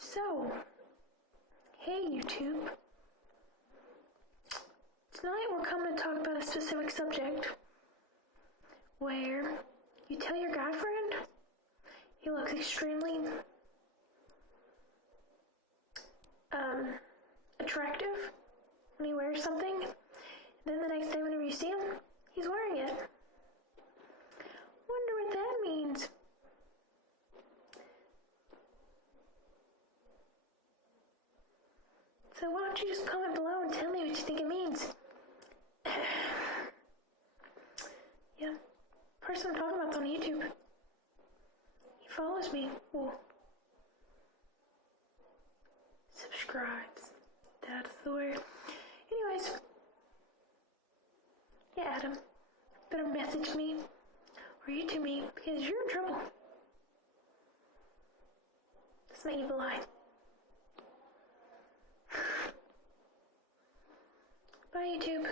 So, hey YouTube. Tonight we're coming to talk about a specific subject where you tell your guy friend he looks extremely attractive when he wears something, and then the next day whenever you see him, he's wearing it. Wonder what that means. So why don't you just comment below and tell me what you think it means? Yeah, person I'm talking about's on YouTube. He follows me. Well, subscribes. That's the word. Anyways, yeah, Adam, better message me or YouTube me because you're in trouble. That's my evil eye. Bye, YouTube.